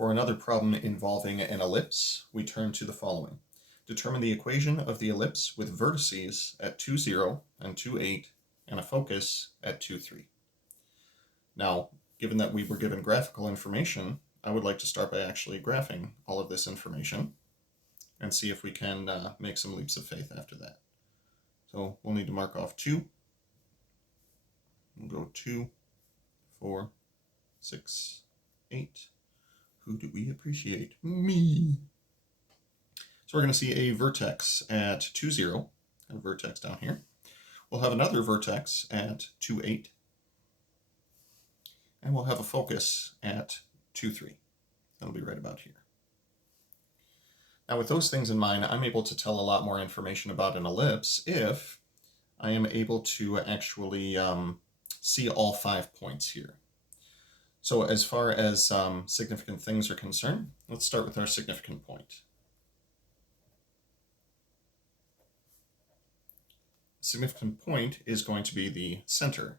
For another problem involving an ellipse, we turn to the following. Determine the equation of the ellipse with vertices at 2, 0 and 2, 8 and a focus at 2, 3. Now, given that we were given graphical information, I would like to start by actually graphing all of this information and see if we can make some leaps of faith after that. So we'll need to mark off 2. We'll go 2, 4, 6, 8. Who do we appreciate? Me! So we're going to see a vertex at 2, 0, and a vertex down here. We'll have another vertex at 2, 8. And we'll have a focus at 2, 3. That'll be right about here. Now with those things in mind, I'm able to tell a lot more information about an ellipse if I am able to actually see all 5 points here. So as far as significant things are concerned, let's start with our significant point. Significant point is going to be the center.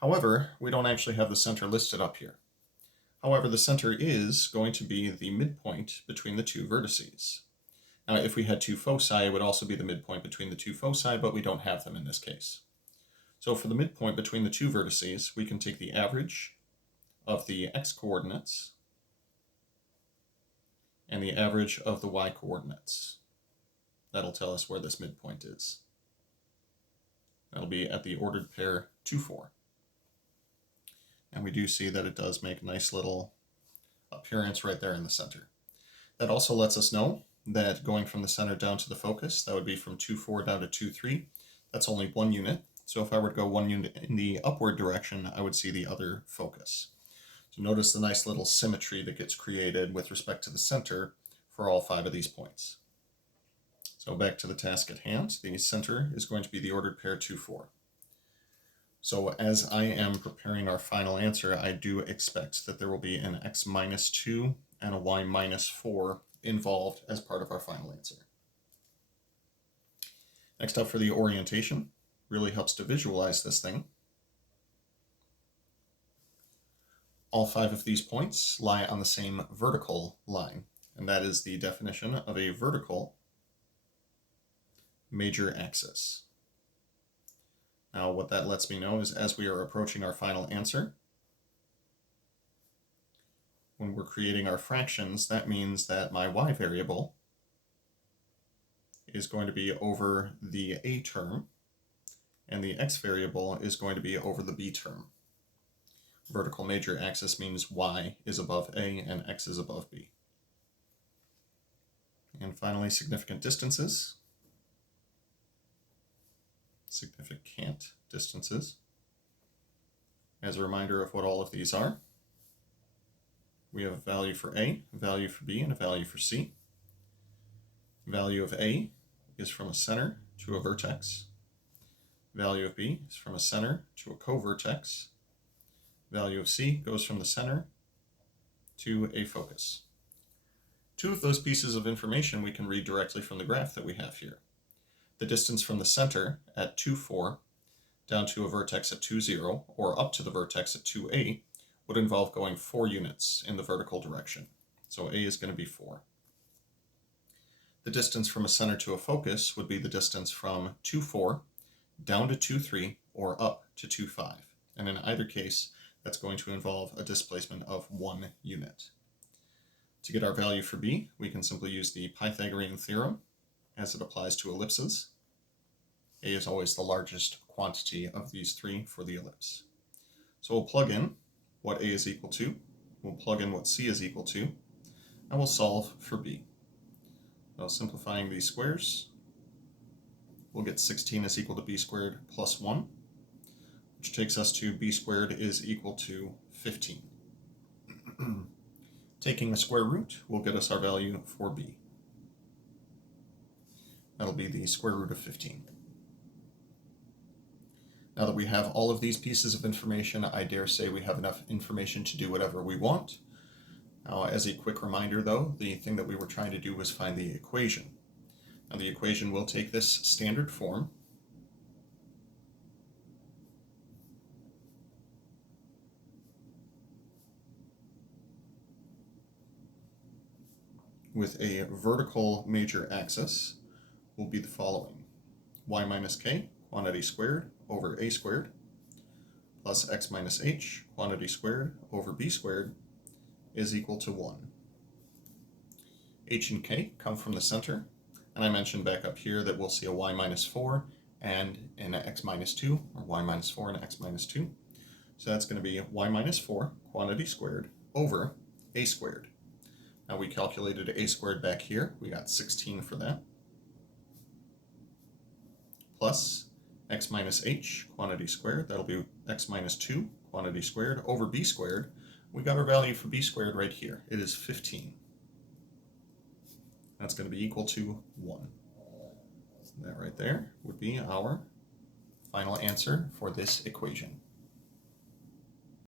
However, we don't actually have the center listed up here. However, the center is going to be the midpoint between the two vertices. Now, if we had two foci, it would also be the midpoint between the two foci, but we don't have them in this case. So for the midpoint between the two vertices, we can take the average of the x-coordinates and the average of the y-coordinates. That'll tell us where this midpoint is. That'll be at the ordered pair 2, 4. And we do see that it does make a nice little appearance right there in the center. That also lets us know that going from the center down to the focus, that would be from 2, 4 down to 2, 3. That's only 1 unit. So if I were to go 1 unit in the upward direction, I would see the other focus. So notice the nice little symmetry that gets created with respect to the center for all 5 of these points. So back to the task at hand, the center is going to be the ordered pair 2, 4. So as I am preparing our final answer, I do expect that there will be an x minus 2 and a y minus 4 involved as part of our final answer. Next up for the orientation, really helps to visualize this thing. All 5 of these points lie on the same vertical line, and that is the definition of a vertical major axis. Now what that lets me know is as we are approaching our final answer, when we're creating our fractions, that means that my y variable is going to be over the a term, and the x variable is going to be over the b term. Vertical major axis means y is above a and x is above b. And finally, significant distances. Significant distances. As a reminder of what all of these are, we have a value for A, a value for B, and a value for C. Value of A is from a center to a vertex. Value of B is from a center to a covertex. Value of C goes from the center to a focus. 2 of those pieces of information we can read directly from the graph that we have here. The distance from the center at 2, 4 down to a vertex at 2, 0 or up to the vertex at 2, 8 would involve going 4 units in the vertical direction. So A is going to be 4. The distance from a center to a focus would be the distance from 2, 4 down to 2, 3 or up to 2, 5. And in either case, that's going to involve a displacement of 1 unit. To get our value for B, we can simply use the Pythagorean Theorem as it applies to ellipses. A is always the largest quantity of these 3 for the ellipse. So we'll plug in what A is equal to, we'll plug in what C is equal to, and we'll solve for B. Now simplifying these squares, we'll get 16 is equal to B squared plus 1, which takes us to B squared is equal to 15. Taking the square root will get us our value for B. That'll be the square root of 15. Now that we have all of these pieces of information, I dare say we have enough information to do whatever we want. Now, as a quick reminder though, the thing that we were trying to do was find the equation. Now the equation will take this standard form, with a vertical major axis will be the following. Y minus k, quantity squared, over a squared, plus x minus h, quantity squared, over b squared, is equal to 1. H and k come from the center, and I mentioned back up here that we'll see a y minus 4 and an x minus 2, or y minus 4 and x minus 2. So that's going to be y minus 4, quantity squared, over a squared. Now we calculated a squared back here. We got 16 for that. Plus x minus h, quantity squared. That'll be x minus 2, quantity squared, over b squared. We got our value for b squared right here. It is 15. That's going to be equal to 1. So that right there would be our final answer for this equation.